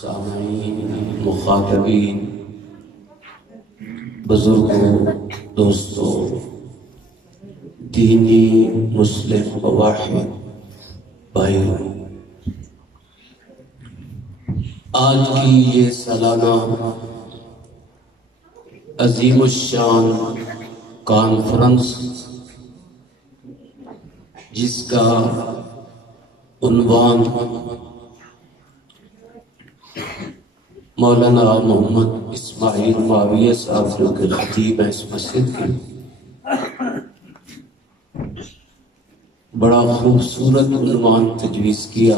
سامعین، مخاطبین، بزرگوں، دوستوں، دینی مسلم واحد بھائیوں، آج کی یہ سالانہ عظیم الشان کانفرنس، جس کا عنوان مولانا محمد اسماعیل معاویہ صاحب جو کہ خطیب ہیں اس مسجد کے، بڑا خوبصورت عنوان تجویز کیا،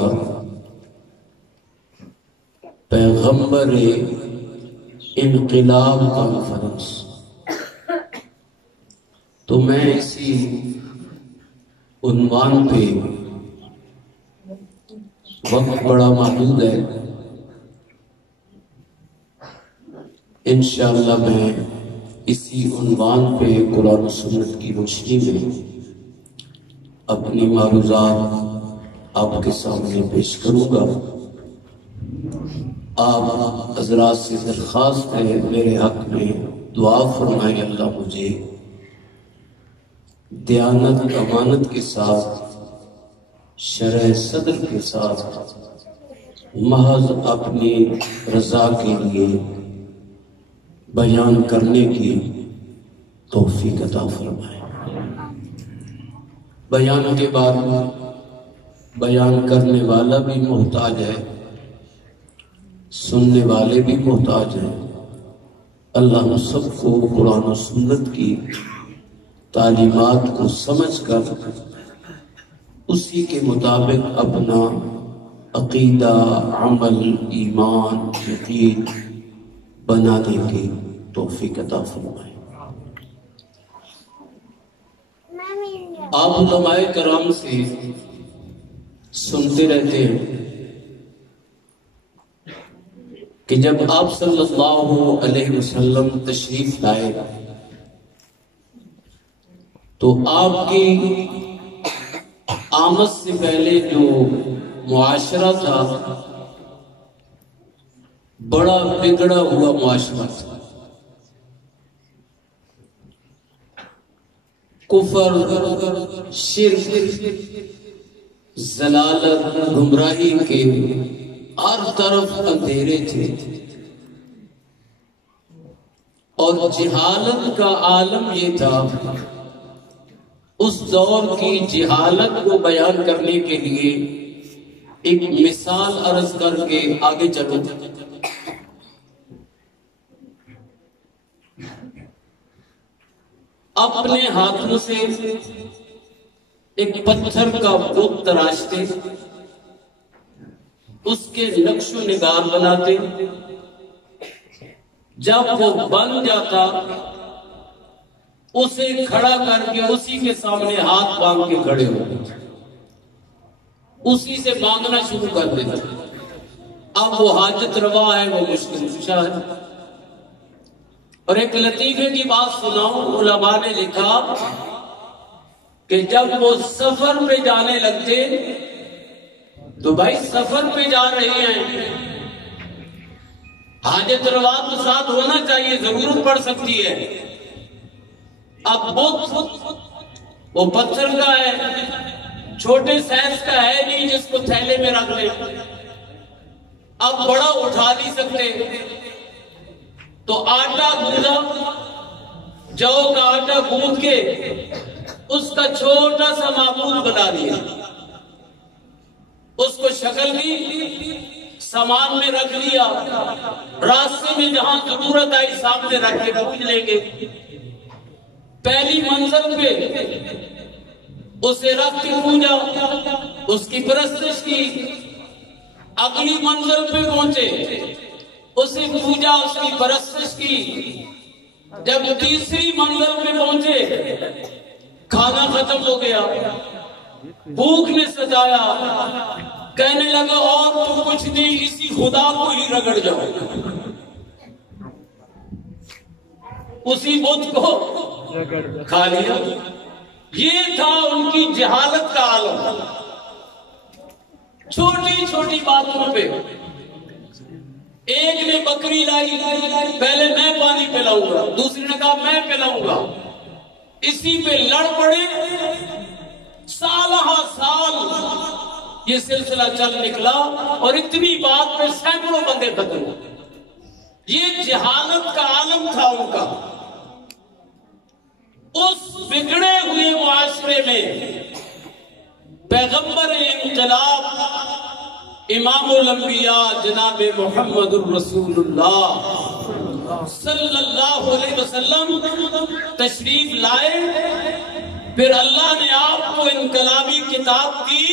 پیغمبر انقلاب کانفرنس۔ تو میں اسی عنوان پہ، وقت بڑا محدود ہے، انشاءاللہ میں اسی عنوان پہ قرآن و سنت کی روشنی میں اپنی معروضات آپ کے سامنے پیش کروں گا۔ آپ حضرات سے درخواست ہے میرے حق میں دعا فرمائیں، اللہ مجھے دیانت امانت کے ساتھ، شرح صدر کے ساتھ، محض اپنی رضا کے لیے بیان کرنے کی توفیق عطا فرمائے۔ بیان کے بعد بیان کرنے والا بھی محتاج ہے، سننے والے بھی محتاج ہیں۔ اللہ ہم سب کو قرآن و سنت کی تعلیمات کو سمجھ کر اسی کے مطابق اپنا عقیدہ، عمل، ایمان، یقین بنانے کی توفیق عطا فرمائے۔ آپ علماء کرام سے سنتے رہتے ہیں کہ جب آپ صلی اللہ علیہ وسلم تشریف لائے تو آپ کی آمد سے پہلے جو معاشرہ تھا بڑا بگڑا ہوا معاشرہ تھا، کفر، شرک، ضلالت، گمراہی کے ہر طرف اندھیرے تھے، اور جہالت کا عالم یہ تھا۔ اس دور کی جہالت کو بیان کرنے کے لیے ایک مثال عرض کر کے آگے چلو۔ اپنے ہاتھوں سے ایک پتھر کا بت تراشتے، اس کے نقش و نگار بناتے، جب وہ بن جاتا اسے کھڑا کر کے اسی کے سامنے ہاتھ باندھ کے کھڑے ہوتے، اسی سے مانگنا شروع کر دیتے۔ اب وہ حاجت روا ہے، وہ مشکل کشا ہے۔ اور ایک لطیفے کی بات سناؤں، علماء نے لکھا کہ جب وہ سفر پہ جانے لگتے تو بھائی سفر پہ جا رہے ہیں، حاجت روا تو ساتھ ہونا چاہیے، ضرورت پڑ سکتی ہے۔ اب بت وہ پتھر کا ہے، چھوٹے سائز کا ہے نہیں جس کو تھیلے میں رکھ لیں، اب بڑا اٹھا نہیں سکتے، تو آٹا گوندھا، جو کا آٹا گوندھ کے اس کا چھوٹا سا معمول بنا دیا، اس کو شکل دی، سامان میں رکھ لیا، راستے میں جہاں ضرورت آئی سامنے رکھ کے پوچھ لیں گے۔ پہلی منزل پہ اسے رکھ کے پوجا، اس کی پرستش کی، اگلی منزل پہ پہنچے، اسے پوجا، اس کی پرستش کی، جب تیسری منزل پہ پہنچے کھانا ختم ہو گیا، بھوک نے ستایا، کہنے لگا اور تو کچھ نہیں، اسی خدا کو ہی رگڑ جاؤ، اسی بت کو کھا لیا۔ یہ تھا ان کی جہالت کا عالم، چھوٹی چھوٹی باتوں پہ ایک نے بکری لائی، پہلے میں پانی پلاؤں گا، دوسری نے کہا میں پلاؤں گا، اسی پہ لڑ پڑے، سالہ سال یہ سلسلہ چل نکلا اور اتنی بات پہ سینکڑوں بندے ختم ہوئے۔ یہ جہالت کا عالم تھا ان کا۔ اس بگڑے ہوئے معاشرے میں پیغمبر انقلاب امام الانبیاء جناب محمد الرسول اللہ صلی اللہ علیہ وسلم تشریف لائے، پھر اللہ نے آپ کو انقلابی کتاب دی،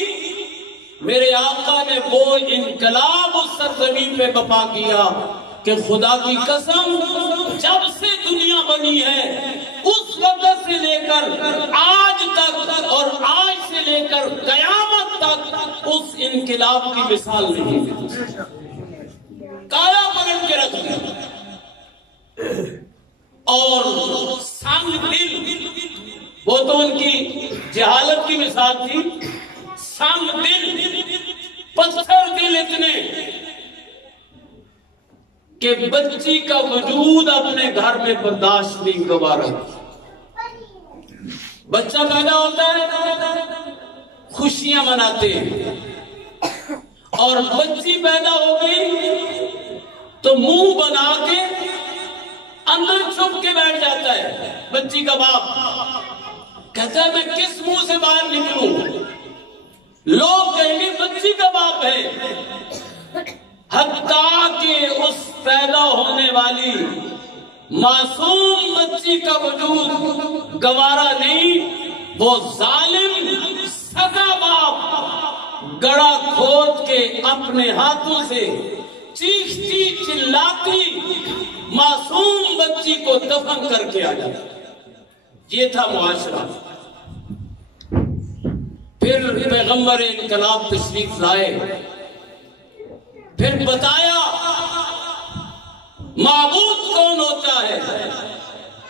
میرے آقا نے وہ انقلاب اس سرزمین پہ بپا کیا کہ خدا کی قسم جب سے دنیا بنی ہے اس وقت سے لے کر آج تک اور آج سے لے کر قیامت تک اس انقلاب کی مثال نہیں ہے۔ کایا پلٹ کے رکھ دیا۔ اور سنگ دل، وہ تو ان کی جہالت کی مثال تھی، سنگ دل، پتھر دل اتنے کہ بچی کا وجود اپنے گھر میں برداشت نہیں گوارا۔ بچہ پیدا ہوتا ہے، خوشیاں مناتے ہیں، اور بچی پیدا ہو گئی تو منہ بنا کے اندر چھپ کے بیٹھ جاتا ہے۔ بچی کا باپ کہتا ہے میں کس منہ سے باہر نکلوں، لوگ کہیں گے بچی کا باپ ہے، حتیٰ کہ اس پیدا ہونے والی معصوم بچی کا وجود گوارا نہیں، وہ ظالم سگا باپ گڑا کھود کے اپنے ہاتھوں سے چیختی چلاتی معصوم بچی کو دفن کر کے آ جاتا۔ یہ تھا معاشرہ۔ پھر پیغمبر انقلاب تشریف لائے، پھر بتایا معبود کون ہوتا ہے۔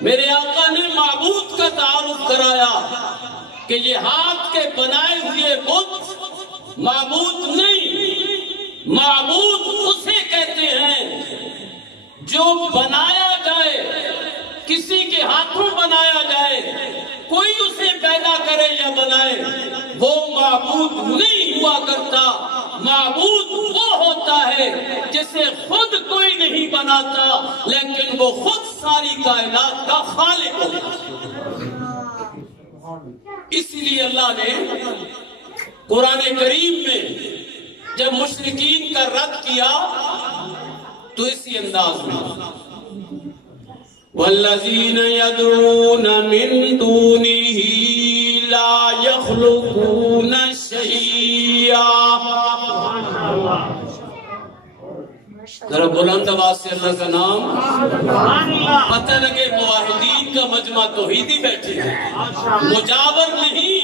میرے آقا نے معبود کا تعارف کرایا کہ یہ ہاتھ کے بنائے ہوئے بت معبود نہیں، معبود اسے کہتے ہیں جو بنایا جائے، کسی کے ہاتھوں بنایا جائے، کوئی اسے پیدا کرے یا بنائے، وہ معبود نہیں ہوا کرتا۔ معبود وہ ہوتا ہے جسے خود کوئی نہیں بناتا لیکن وہ خود ساری کائنات کا خالق ہوتا ہے۔ اس لیے اللہ نے قرآن کریم میں جب مشرکین کا رد کیا تو اسی انداز میں وَالَّذِينَ يَدْعُونَ مِن دُونِهِ لَا يَخْلُقُونَ شَيْئًا۔ ذرا بلند آواز سے اللہ کا نام، پتہ لگے موحدین کا مجمع توحیدی بیٹھے ہیں، مجاور نہیں۔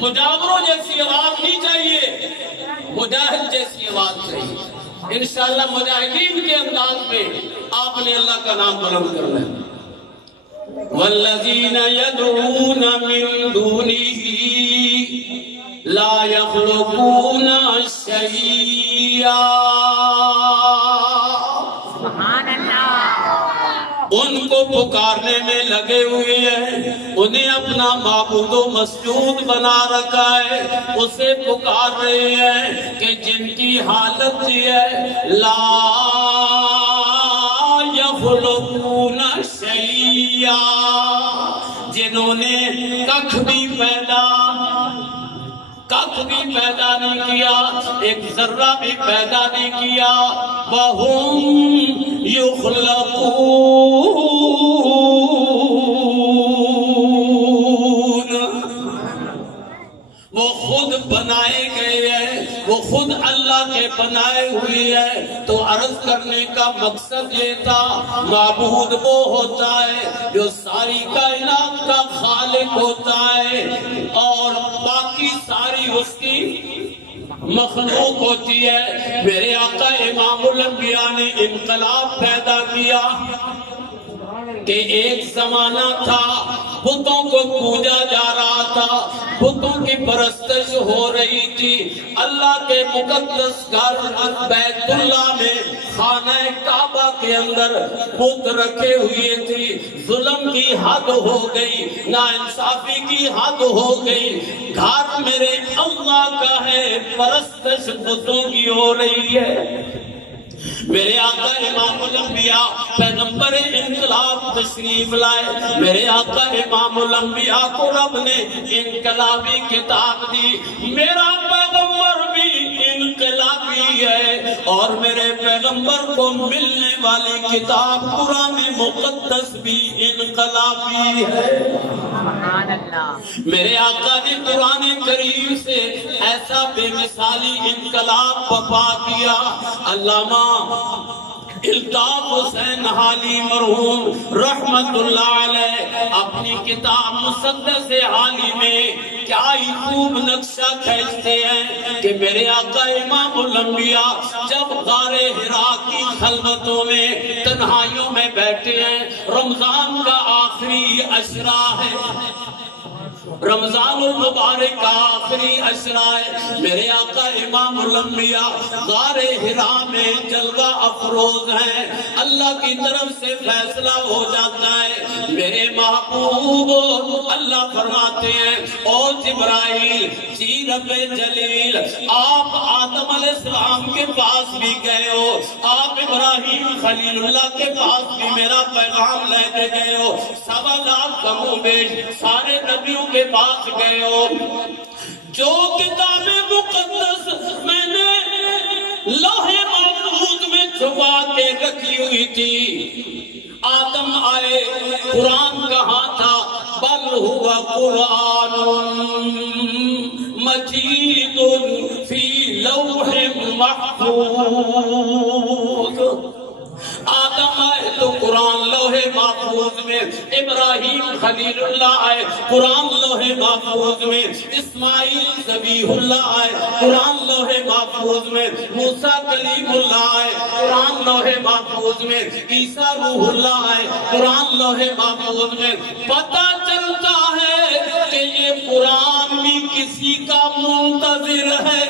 مجاوروں جیسی آواز نہیں چاہیے، مجاہد جیسی آواز چاہیے۔ انشاءاللہ مجاہدین کے انداز میں آپ نے اللہ کا نام بلند کرنا ہے۔ والذین یدعون من دونہ لا یخلقون شیئا۔ سبحان اللہ۔ ان کو پکارنے میں لگے ہوئے ہیں، انہیں اپنا معبود و مسجود بنا رکھا ہے، اسے پکار رہے ہیں کہ جن کی حالت یہ ہے لا یخلقون شیئا، جنہوں نے ککھ بھی پیدا نہیں کیا، ایک ذرہ بھی پیدا نہیں کیا۔ وَهُمْ يُخْلَقُونَ، وہ خود بنائے گئے ہیں، وہ خود اللہ کے بنائے ہوئے ہیں۔ تو عرض کرنے کا مقصد یہ تھا معبود وہ ہوتا ہے جو ساری کائنات کا خالق ہوتا ہے اور باقی ساری اس کی مخلوق ہوتی ہے۔ میرے آقا امام الانبیاء نے انقلاب پیدا کیا، کہ ایک زمانہ تھا بتوں کو پوجا جا رہا تھا، بتوں کی پرستش ہو رہی تھی۔ اللہ کے مقدس گھر بیت اللہ میں خانہ کعبہ کے اندر بت رکھے ہوئے تھی۔ ظلم کی حد ہو گئی، ناانصافی کی حد ہو گئی۔ گھر میرے اللہ کا ہے، پرستش بتوں کی ہو رہی ہے۔ میرے آقا امام الانبیاء پیغمبر انقلاب تشریف لائے۔ میرے آقا امام الانبیاء کو رب نے انقلابی کتاب دی۔ میرا پیغمبر بھی انقلابی ہے، اور میرے پیغمبر کو ملنے والی کتاب قرآن مقدس بھی انقلابی ہے۔ میرے آقا نے قرآن کریم سے ایسا بے مثالی انقلاب بپا کیا۔ علامہ الطاف حسین حالی مرحوم رحمت اللہ علیہ اپنی کتاب مسدس حالی میں کیا ہی خوب نقشہ کھینچتے ہیں کہ میرے آقا امام الانبیاء جب غار حرا کی خلوتوں میں تنہائیوں میں بیٹھے ہیں، رمضان کا آخری عشرہ ہے، رمضان المبارک کا آخری عشرہ ہے، میرے آقا امام الانبیاء غار حرا میں جلوہ افروز ہیں۔ اللہ کی طرف سے فیصلہ ہو جاتا ہے، میرے محبوب اللہ فرماتے ہیں او جبرائیل جی رب جلیل، آپ آدم علیہ السلام کے پاس بھی گئے ہو، آپ ابراہیم خلیل اللہ کے پاس بھی میرا پیغام لے کے گئے ہو، 1.25 لاکھ کم و بیش سارے نبیوں کے پاس گئے ہو۔ جو کتاب مقدس میں نے لوح محفوظ میں چھپا کے رکھی ہوئی تھی، آدم آئے قرآن کہاں تھا؟ بل ہوا قرآن مجید فی لوح محفوظ۔ آدم آئے تو قرآن لوح محفوظ میں، ابراہیم خلیل اللہ آئے قرآن لوح محفوظ میں، اسماعیل ذبیح اللہ آئے قرآن لوح محفوظ میں، موسیٰ کلیم اللہ آئے قرآن لوح محفوظ میں، عیسیٰ روح اللہ آئے قرآن لوح محفوظ میں۔ پتہ چلتا ہے کہ یہ قرآن بھی کسی کا منتظر ہے۔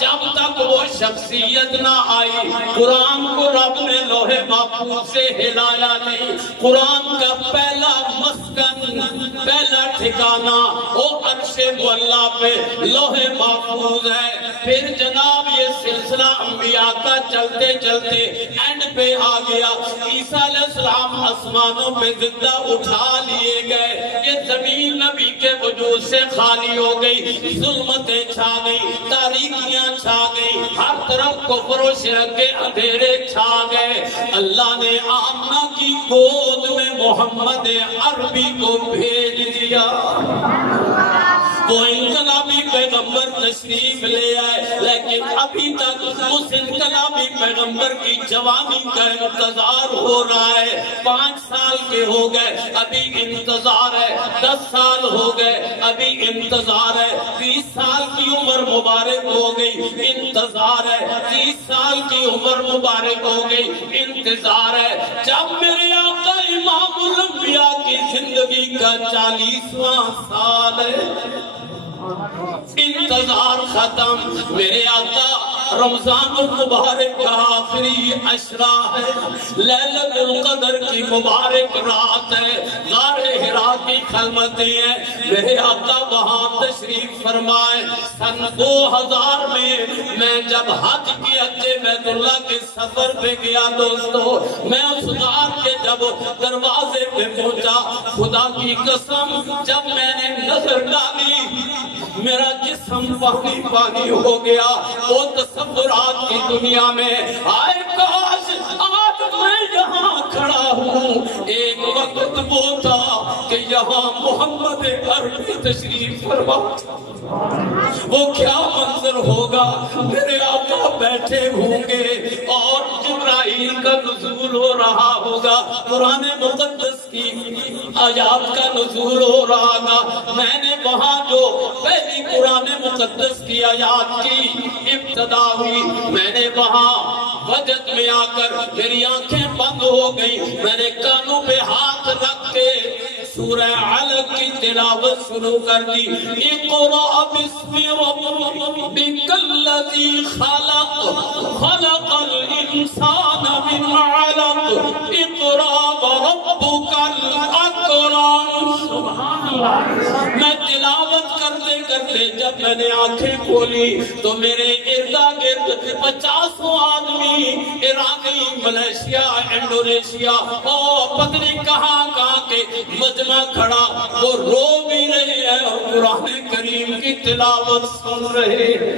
جب تک وہ شخصیت نہ آئی، قرآن کو رب نے لوح محفوظ سے ہلایا نہیں۔ قرآن کا پہلا مسکن، پہلا ٹھکانہ وہ عرش معلیٰ پہ لوح محفوظ ہے۔ پھر جناب یہ سلسلہ انبیاء کا چلتے چلتے اینڈ پہ آ گیا۔ عیسیٰ علیہ السلام آسمانوں پہ زندہ اٹھا لیے گئے، یہ زمین نبی کے وجود سے خالی ہو گئی، ظلمتیں چھا گئی، تاریکیاں چھا گئی، ہر طرف کفر و شرک کے اندھیرے چھا گئے۔ اللہ نے آمنہ کی گود میں محمد عربی کو بھیج دیا۔ وہ انقلابی پیغمبر تشریف لے آئے، لیکن ابھی تک اس انقلابی پیغمبر کی جوانی کا انتظار ہو رہا ہے۔ 5 سال کے ہو گئے، ابھی انتظار ہے، 10 سال ہو گئے، ابھی انتظار ہے، 20 سال کی عمر مبارک ہو گئی، انتظار ہے، 30 سال کی عمر مبارک ہو گئی، انتظار ہے۔ جب میرے آقا امام الانبیاء کی زندگی کا 40واں سال ہے، انتظار ختم، میرے آقا رمضان المبارک کا آخری عشرہ ہے، لیلۃ القدر کی مبارک رات ہے، غار حرا کی خلوتیں ہیں، میرے آقا وہاں تشریف فرمائے۔ سن 2000 میں جب حج کی حج بیت اللہ کے سفر پہ گیا دوستو، میں اس غار کے جب دروازے پہ پہنچا، خدا کی قسم جب میں نے نظر ڈالی میرا جسم پانی پانی ہو گیا۔ وہ تصورات کی دنیا میں آئے کاش آج میں یہاں کھڑا ہوں، ایک وقت وہ تھا کہ یہاں محمد عربی تشریف فرما، وہ کیا منظر ہوگا، میرے آقا بیٹھے ہوں گے اور جبرائیل کا نزول ہو رہا ہوگا، قرآن مقدس کی آیات کا نزول ہو رہا گا۔ میں نے وہاں جو پہلی قرآن مقدس کی آیات کی ابتدا ہوئی، میں نے وہاں وجد میں آ کر میری آنکھیں بند ہو گئی، میں نے کانوں پہ ہاتھ رکھ کے سورہ علق کی تلاوت شروع کر دی۔ اقرأ باسم ربک الذی خلق، خلق الانسان من علق، اقرأ وربک الاکرم۔ میں تلاوت کرتے کرتے جب میں نے آنکھیں کھولی تو میرے اردا گرد 50 آدمی ایرانی، ملیشیا، انڈونیشیا اور پتہ نہیں کہاں کے مجمع کھڑا، وہ رو بھی رہے ہیں اور قرآن کریم کی تلاوت سن رہے ہیں۔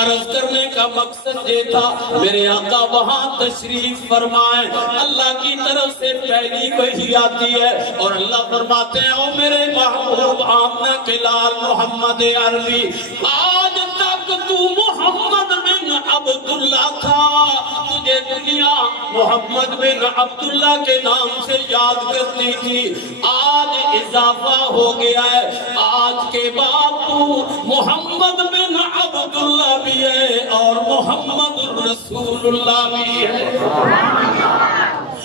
عرض کرنے کا مقصد یہ تھا میرے آقا وہاں تشریف فرمائیں، اللہ کی طرف سے پہلی وحی آتی ہے اور اللہ فرماتے ہیں او میرے محبوب آمنہ کے لال محمد عربی، آج تک تو محمد بن عبداللہ تھا، تجھے دنیا محمد بن عبداللہ کے نام سے یاد کرتی تھی، آج اضافہ ہو گیا ہے، آج کے بعد تو محمد بن عبداللہ بھی ہے اور محمد رسول اللہ بھی ہے۔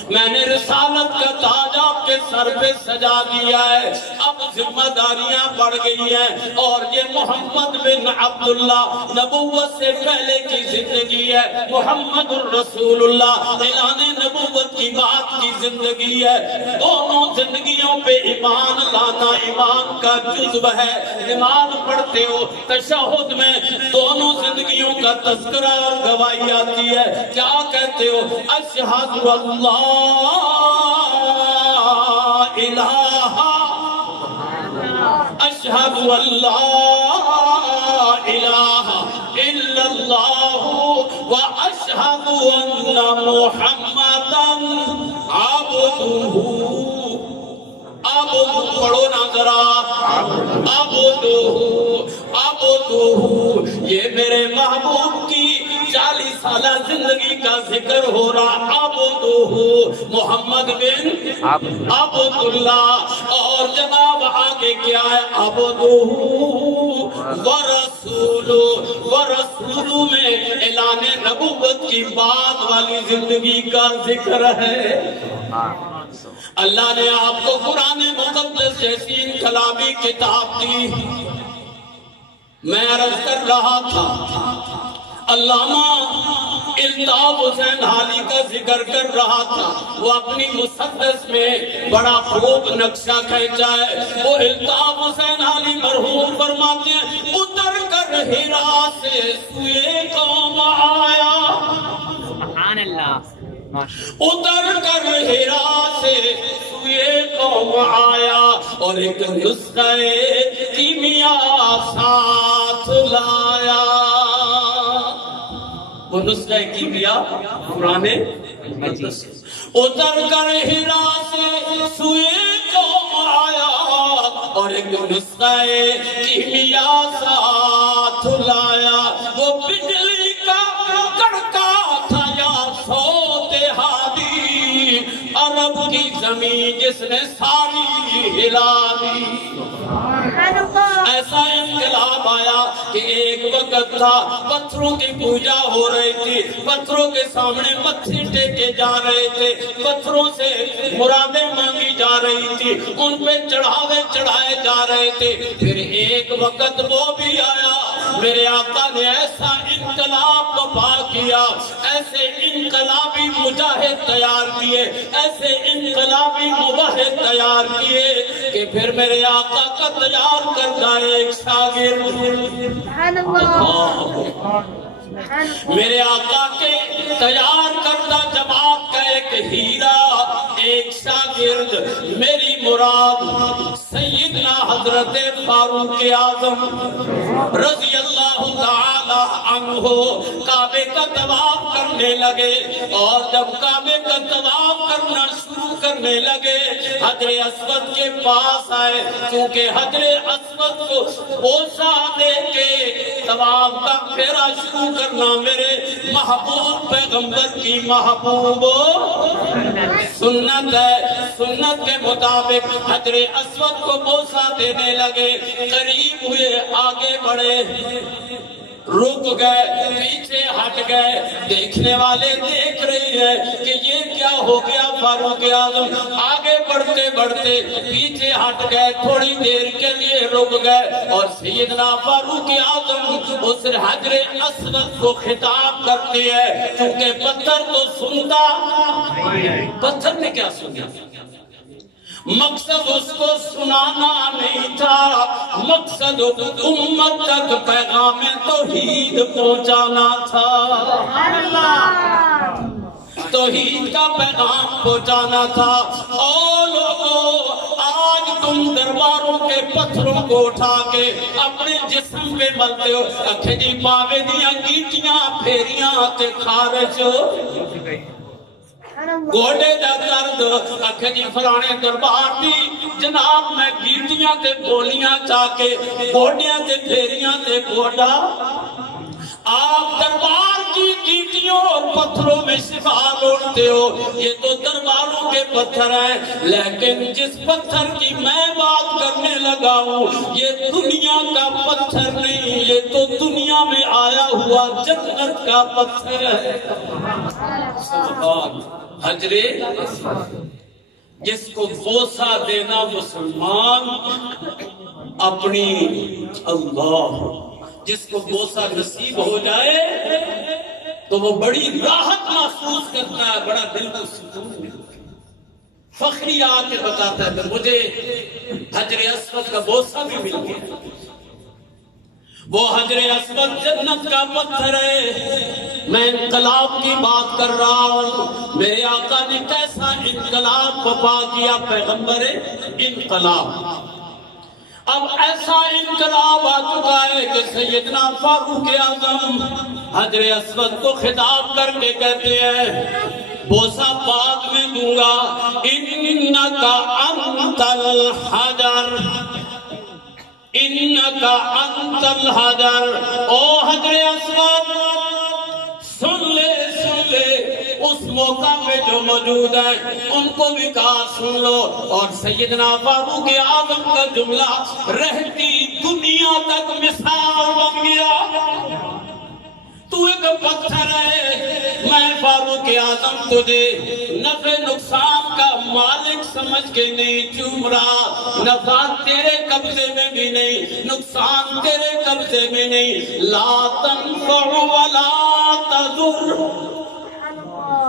میں نے رسالت کا تاج آپ کے سر پہ سجا دیا ہے، اب ذمہ داریاں بڑھ گئی ہیں اور یہ محمد بن عبداللہ نبوت سے پہلے کی زندگی ہے، محمد الرسول اللہ اعلان نبوت کی بات کی زندگی ہے۔ دونوں زندگیوں پہ ایمان لانا ایمان کا جزو ہے، نماز پڑھتے ہو تشہد میں دونوں زندگیوں کا تذکرہ اور گواہی آتی ہے، کیا کہتے ہو؟ اشہد اللہ الہ اشہد اللہ الہ الا اللہ واشہد ان محمدا عبدہ۔ عبدہ پڑھو نا ذرا، عبدہ عبدہ، یہ میرے محبوب کی 40 سالہ زندگی کا ذکر ہو رہا، عبدہ محمد بن عبداللہ، اور جناب آگے کیا ہے؟ عبدہ ورسول میں اعلان نبوت کی بعد والی زندگی کا ذکر ہے۔ اللہ نے آپ کو قرآن مقدس جیسی انقلابی کتاب دی۔ میں عرض کر رہا تھا علامہ الطاف حسین حالی کا ذکر کر رہا تھا، وہ اپنی مسدس میں بڑا خوب نقشہ کھینچا ہے۔ وہ الطاف حسین حالی مرحوم فرماتے ہیں اتر کر ہرا سے سوئے قوم آیا، سبحان اللہ، اتر کر ہرا سے سوئے قوم آیا اور ایک نسخہ کیمیا ساتھ لایا۔ وہ نسخہ کیمیا قرآن مقدس، اتر کر ہرا سے سوئے قوم آیا اور ایک نسخہ کیمیا ساتھ لایا۔ وہ بجلی کا کڑکا تھا یا صوت ہادی، عرب کی زمین جس نے ساری ہلا دی۔ ایسا انقلاب آیا کہ ایک وقت تھا پتھروں کی پوجا ہو رہی تھی، پتھروں کے سامنے متھے ٹیکے جا رہے تھے، پتھروں سے مرادیں مانگی جا رہی تھی، ان پہ چڑھاوے چڑھائے جا رہے تھے۔ پھر ایک وقت وہ بھی آیا، میرے آقا نے ایسا انقلاب برپا کیا، ایسے انقلابی مجاہد تیار کیے، ایسے انقلابی مباحث تیار کیے کہ پھر میرے آقا کا تیار کرتا ہے ایک شاگرد، میرے آقا کے تیار کردہ جماعت کا ایک ہیرا، ایک شاگرد، میری مراد سیدنا حضرت فاروق اعظم رضی اللہ تعالی عنہ کعبے کا طواف کرنے لگے، اور جب کعبے کا طواف کرنا شروع کرنے لگے حجر اسود کے پاس آئے، کیونکہ حجر اسود کو بوسہ دے کے طواف کا پھیرا شروع کرنا میرے محبوب پیغمبر کی محبوب سنت ہے۔ سنت کے مطابق حجر اسود کو بوسہ دینے لگے، قریب ہوئے، آگے بڑھے، رک گئے، پیچھے ہٹ گئے، دیکھنے والے دیکھ رہے ہیں کہ یہ کیا ہو گیا فاروق اعظم، آگے بڑھتے بڑھتے پیچھے ہٹ گئے، تھوڑی دیر کے لیے رک گئے اور سیدنا فاروق اعظم اس حجر اسود کو خطاب کرتے ہیں، چونکہ پتھر تو سنتا، پتھر نے کیا سنا؟ مقصد اس کو سنانا نہیں تھا، مقصد امت تک پیغام توحید پہنچانا تھا، توحید کا پیغام پہنچانا تھا۔ اور لوگوں، آج تم درباروں کے پتھروں کو اٹھا کے اپنے جسم پہ ملتے ہو، اکھے جی پاوے دیاں گیٹیاں پھیریاں تے خارج گوڑے دا درد، اکھے جی فلانے دربار دی جناب میں گیٹیاں تے گولیاں چاہ کے گوڑیاں تے پھیریاں تے گوڑا، آپ دربار کی گیٹیوں اور پتھروں میں شفا لوٹتے ہو، یہ تو درباروں کے پتھر ہیں، لیکن جس پتھر کی میں بات کرنے لگا ہوں یہ دنیا کا پتھر نہیں، یہ تو دنیا میں آیا ہوا جنت کا پتھر ہے۔ سبحان حجر جس کو بوسہ دینا مسلمان اپنی اللہ، جس کو بوسہ نصیب ہو جائے تو وہ بڑی راحت محسوس کرتا ہے، بڑا دل کو سکون ملتا ہے۔ فخری آ کے بتاتا ہے کہ مجھے حجر اسود کا بوسہ بھی مل گیا، وہ حجر اسود جنت کا پتھر ہے۔ میں انقلاب کی بات کر رہا ہوں، میرے آقا نے کیسا انقلاب بپا کیا، پیغمبر انقلاب۔ اب ایسا انقلاب آ چکا ہے کہ سیدنا فاروق اعظم حجر اسود کو خطاب کر کے کہتے ہیں بوسہ بعد میں دوں گا، انکا انت الحجر، انکا انت الحجر، او حجر اسود سن لے اس موقع پہ جو موجود ہیں ان کو بھی کہا سن لو، اور سیدنا فاروق اعظم کا جملہ رہتی دنیا تک مثال بن گیا۔ تو ایک پتھر ہے، میں فاروق اعظم تجھے نفع نقصان کا مالک سمجھ کے نہیں چوم رہا، نفع تیرے قبضے میں بھی نہیں، نقصان تیرے قبضے میں نہیں، لا تنفع ولا تضر،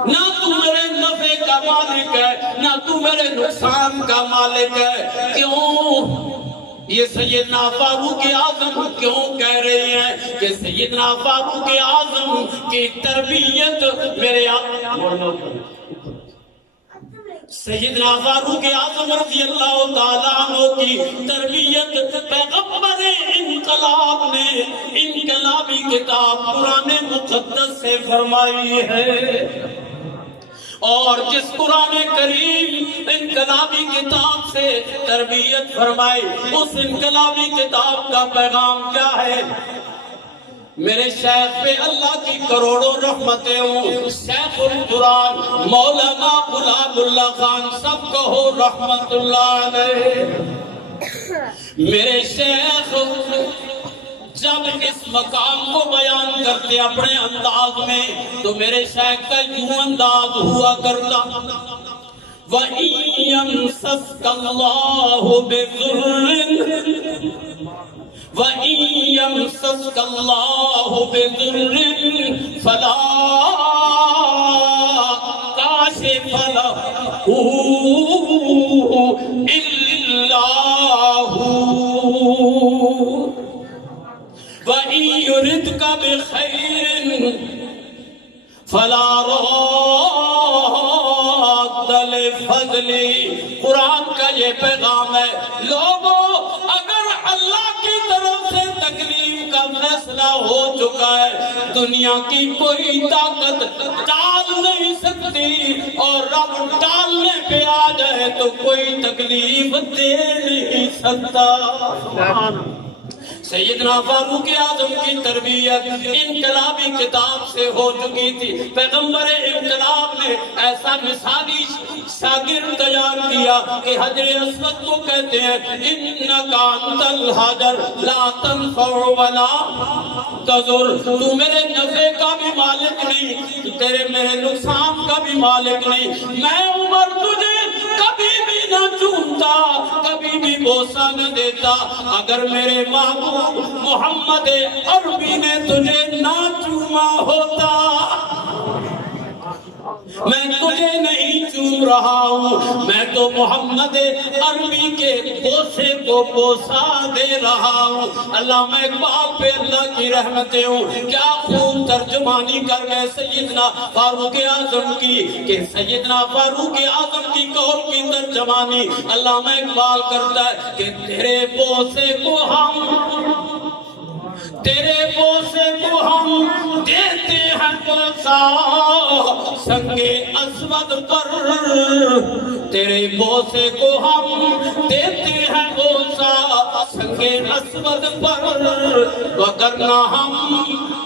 نہ تو میرے نفع کا مالک ہے نہ تو میرے نقصان کا مالک ہے۔ کیوں یہ سیدنا فاروق اعظم کیوں کہہ رہے ہیں کہ سیدنا فاروق اعظم کی تربیت میرے سیدنا فاروق اعظم رضی اللہ تعالیٰ عنہ کی تربیت پیغمبر انقلاب نے انقلابی کتاب قرآن مقدس سے فرمائی ہے، اور جس قرآن کریم انقلابی کتاب سے تربیت فرمائی اس انقلابی کتاب کا پیغام کیا ہے؟ میرے شیخ پہ اللہ کی کروڑوں رحمتیں ہوں، شیخ القرآن مولانا غلام اللہ خان، سب کہو رحمت اللہ علیہ۔ میرے شیخ جب اس مقام کو بیان کرتے اپنے انداز میں تو میرے شیخ کا یوں انداز ہوا کرتا، وَإِن يَمْسَسْكَ اللَّهُ بِضُرٍّ وَإِن يَمْسَسْكَ اللَّهُ بِضُرٍّ فَلَا كَاشِفَ لَهُ إِلَّا هُوَ وَإِن يُرِدْكَ بِخَيْرٍ فَلَا رَادَّ لِفَضْلِهِ۔ قرآن کا یہ پیغام ہے، لوگوں اگر اللہ کی طرف سے تکلیف کا فیصلہ ہو چکا ہے، دنیا کی کوئی طاقت ٹال نہیں سکتی، اور رب ٹالنے پہ آ جائے تو کوئی تکلیف دے نہیں سکتا۔ سیدنا فاروق اعظم کی تربیت انقلابی کتاب سے ہو چکی تھی. پیغمبر انقلاب نے ایسا مثالی شاگرد تیار کیا کہ حجر اسود کو کہتے ہیں انکا انت الحجر لا تنفع ولا تضر. تو میرے نفع کا بھی مالک نہیں, تیرے میرے نقصان کا بھی مالک نہیں. میں عمر تجھے کبھی بھی نہ چومتا, کبھی بھی بوسہ نہ دیتا اگر میرے محبوب محمد عربی نے تجھے نہ چوما ہوتا. میں تجھے نہیں چوم رہا ہوں, میں تو محمد عربی کے بوسے کو بوسا دے رہا ہوں. علامہ اقبال پہ اللہ کی رحمتیں ہوں, کیا خوب ترجمانی کر گئے سیدنا فاروق اعظم کی, کہ سیدنا فاروق اعظم کی قول کی ترجمانی علامہ اقبال کرتا ہے کہ تیرے بوسے کو ہم دیتے ہیں بوسا سنگے اسود پر, تیرے بوسے کو ہم دیتے ہیں بوسا سنگے اسود پر, وگرنہ ہم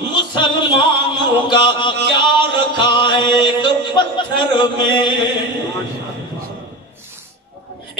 مسلمانوں کا کیا رکھا ہے ایک پتھر میں.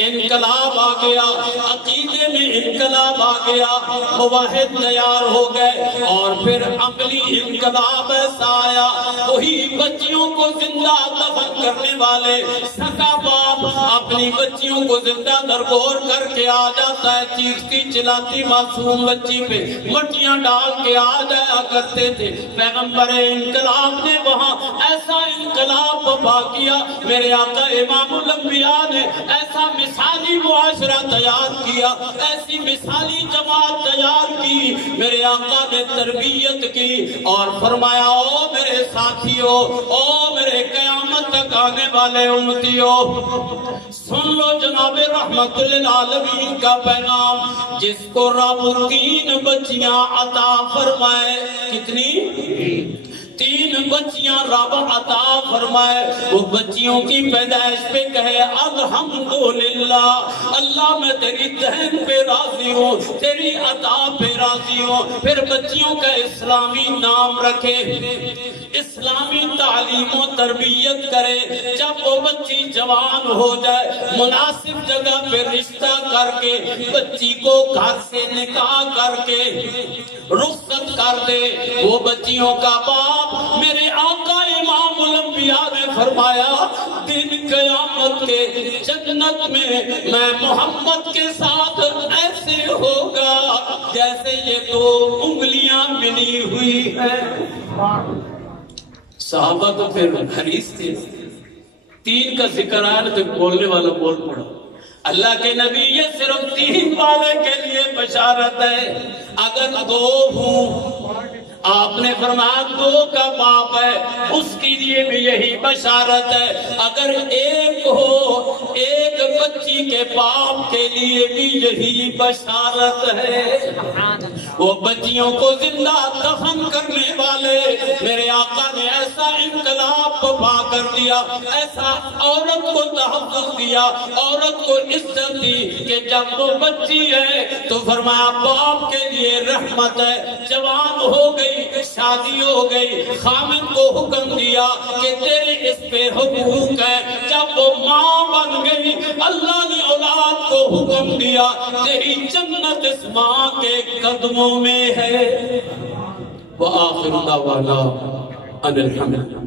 انقلاب آ گیا, عقیدے میں انقلاب آ گیا, مواحد تیار ہو گئے, اور پھر عملی انقلاب ایسا آیا, وہی بچیوں کو زندہ دفن کرنے والے سکا باپ اپنی بچیوں کو زندہ درگور کر کے آ جاتا ہے, چیختی چلاتی معصوم بچی پہ مٹیاں ڈال کے آ جایا کرتے تھے. پیغمبر انقلاب نے وہاں ایسا انقلاب برپا کیا, میرے آقا امام الانبیاء نے ایسا مثالی معاشرہ تیار کیا, ایسی مثالی جماعت تیار کی, میرے آقا نے تربیت کی اور فرمایا او میرے ساتھیوں, او میرے قیامت تک آنے والے امتیوں, سن لو جناب رحمت للعالمین کا پیغام. جس کو رب 3 بچیاں عطا فرمائے, کتنی؟ 3 بچیاں رب عطا فرمائے, وہ بچیوں کی پیدائش پہ کہے الحمدللہ, اللہ میں تیری دہن پہ راضی ہوں, تیری عطا پہ راضی ہوں. پھر بچیوں کا اسلامی نام رکھے, اسلامی تعلیم و تربیت کرے. جب وہ بچی جوان ہو جائے مناسب جگہ پہ رشتہ کر کے بچی کو گھر سے نکاح کر کے رخصت کر دے. وہ بچیوں کا باپ میرے آقا امام الانبیاء نے فرمایا دن قیامت کے جنت میں محمد کے ساتھ ایسے ہوگا جیسے یہ 2 انگلیاں ملی ہوئی ہیں. صحابہ تو پھر حریص تھے, 3 کا ذکر آیا تو بولنے والا بول پڑا. اللہ کے نبی یہ صرف 3 والے کے لیے بشارت ہے, اگر 2 ہوں, آپ نے فرمایا 2 کا باپ ہے اس کے لیے بھی یہی بشارت ہے, اگر 1 ہو 1 بچی کے باپ کے لیے بھی یہی بشارت ہے. وہ بچیوں کو زندہ دفن کرنے والے میرے آقا نے ایسا انقلاب برپا کر دیا, ایسا عورت کو تحفظ دیا, عورت کو عزت دی کہ جب وہ بچی ہے تو فرمایا باپ کے لیے رحمت ہے. جوان ہو گئی, شادی ہو گئی, خامن کو حکم دیا کہ تیرے اس پہ حقوق ہے. جب وہ ماں بن گئی اللہ نے اولاد کو حکم دیا تیری جنت اس ماں کے قدموں میں ہے. وآخر دعوانا ان الحمد